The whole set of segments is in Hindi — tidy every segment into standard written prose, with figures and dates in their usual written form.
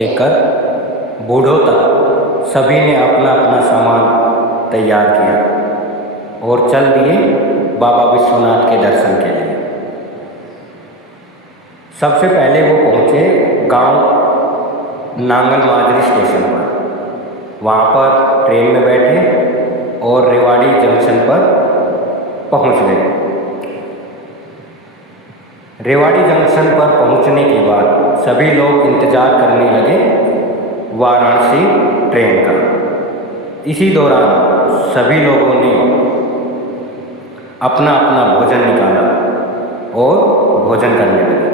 लेकर बूढ़ों तक सभी ने अपना अपना सामान तैयार किया और चल दिए बाबा विश्वनाथ के दर्शन के लिए। सबसे पहले वो पहुँचे गांव नांगल माजरी स्टेशन पर। वहाँ पर ट्रेन में बैठे और रेवाड़ी जंक्शन पर पहुँच गए। रेवाड़ी जंक्शन पर पहुँचने के बाद सभी लोग इंतज़ार करने लगे वाराणसी ट्रेन का। इसी दौरान सभी लोगों ने अपना अपना भोजन निकाला और भोजन करने लगे।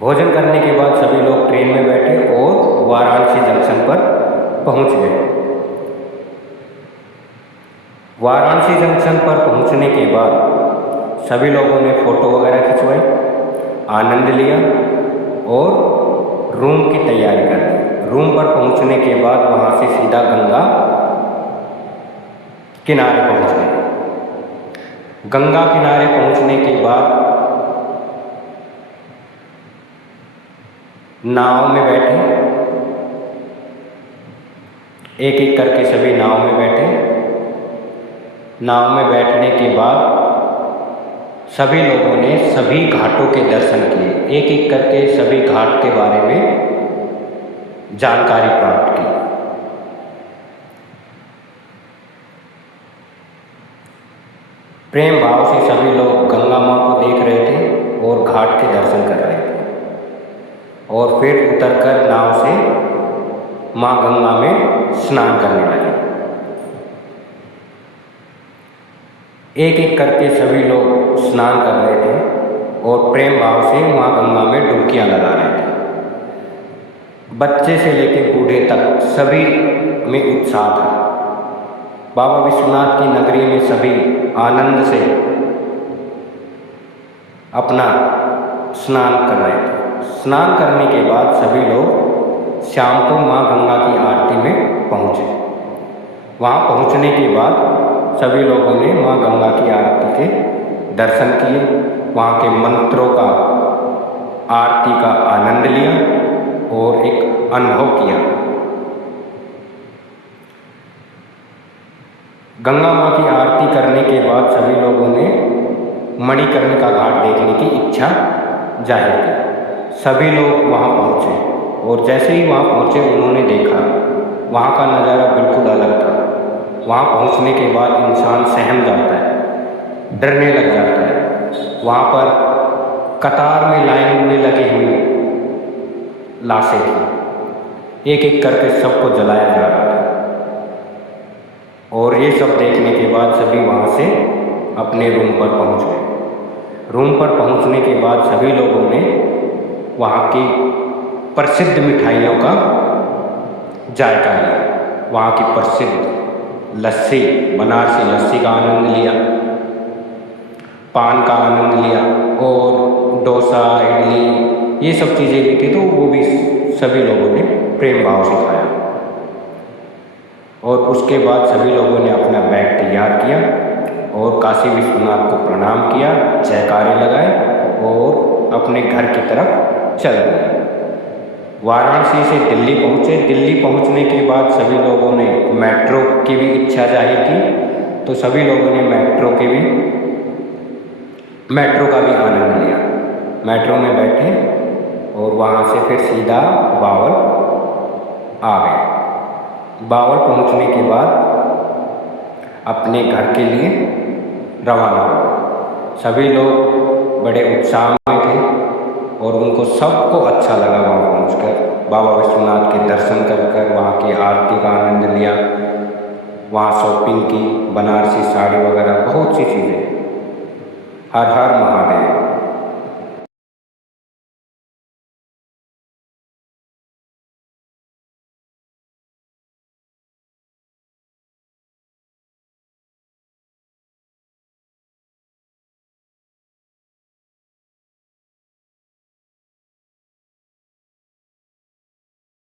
भोजन करने के बाद सभी लोग ट्रेन में बैठे और वाराणसी जंक्शन पर पहुँच गए। वाराणसी जंक्शन पर पहुँचने के बाद सभी लोगों ने फ़ोटो वगैरह खिंचवाई, आनंद लिया और रूम की तैयारी कर दी। रूम पर पहुंचने के बाद वहां से सीधा गंगा किनारे पहुंच गए। गंगा किनारे पहुंचने के बाद नाव में बैठे, एक एक करके सभी नाव में बैठे। नाव में बैठने के बाद सभी लोगों ने सभी घाटों के दर्शन किए। एक एक करके सभी घाट के बारे में जानकारी प्राप्त की। प्रेम भाव से सभी लोग गंगा माँ को देख रहे थे और घाट के दर्शन कर रहे थे और फिर उतरकर नाव से माँ गंगा में स्नान करने लगे। एक एक करके सभी लोग स्नान कर रहे थे और प्रेम भाव से माँ गंगा में डुबकियाँ लगा रहे थे। बच्चे से लेकर बूढ़े तक सभी में उत्साह था। बाबा विश्वनाथ की नगरी में सभी आनंद से अपना स्नान कर रहे थे। स्नान करने के बाद सभी लोग शाम को माँ गंगा की आरती में पहुँचे। वहाँ पहुँचने के बाद सभी लोगों ने माँ गंगा की आरती के दर्शन किए, वहाँ के मंत्रों का, आरती का आनंद लिया और एक अनुभव किया। गंगा माँ की आरती करने के बाद सभी लोगों ने मणिकर्ण का घाट देखने की इच्छा जाहिर की। सभी लोग वहाँ पहुँचे और जैसे ही वहाँ पहुँचे उन्होंने देखा वहाँ का नज़ारा बिल्कुल अलग था। वहाँ पहुँचने के बाद इंसान सहम जाता है, डरने लग जाता है। वहाँ पर कतार में लाइन में लगी हुई लाशें थी, एक एक करके सबको जलाया जा रहा था। और ये सब देखने के बाद सभी वहाँ से अपने रूम पर पहुँच गए। रूम पर पहुँचने के बाद सभी लोगों ने वहाँ की प्रसिद्ध मिठाइयों का जायका लिया। वहाँ की प्रसिद्ध लस्सी, बनारसी लस्सी का आनंद लिया, पान का आनंद लिया और डोसा, इडली, ये सब चीज़ें ली थी तो वो भी सभी लोगों ने प्रेम भाव से खाया। और उसके बाद सभी लोगों ने अपना बैग तैयार किया और काशी विश्वनाथ को प्रणाम किया, जयकारे लगाए और अपने घर की तरफ चल गए। वाराणसी से दिल्ली पहुँचे। दिल्ली पहुँचने के बाद सभी लोगों ने मेट्रो की भी इच्छा जाहिर की तो सभी लोगों ने मेट्रो का भी आनंद लिया। मेट्रो में बैठे और वहाँ से फिर सीधा बावल आ गए। बावल पहुँचने के बाद अपने घर के लिए रवाना हुए। सभी लोग बड़े उत्साह में थे और उनको सबको अच्छा लगा वहाँ पहुँचकर, बाबा विश्वनाथ के दर्शन कर वहाँ की आरती का आनंद लिया, वहाँ शॉपिंग की, बनारसी साड़ी वगैरह बहुत सी चीज़ें। हर हर महादेव।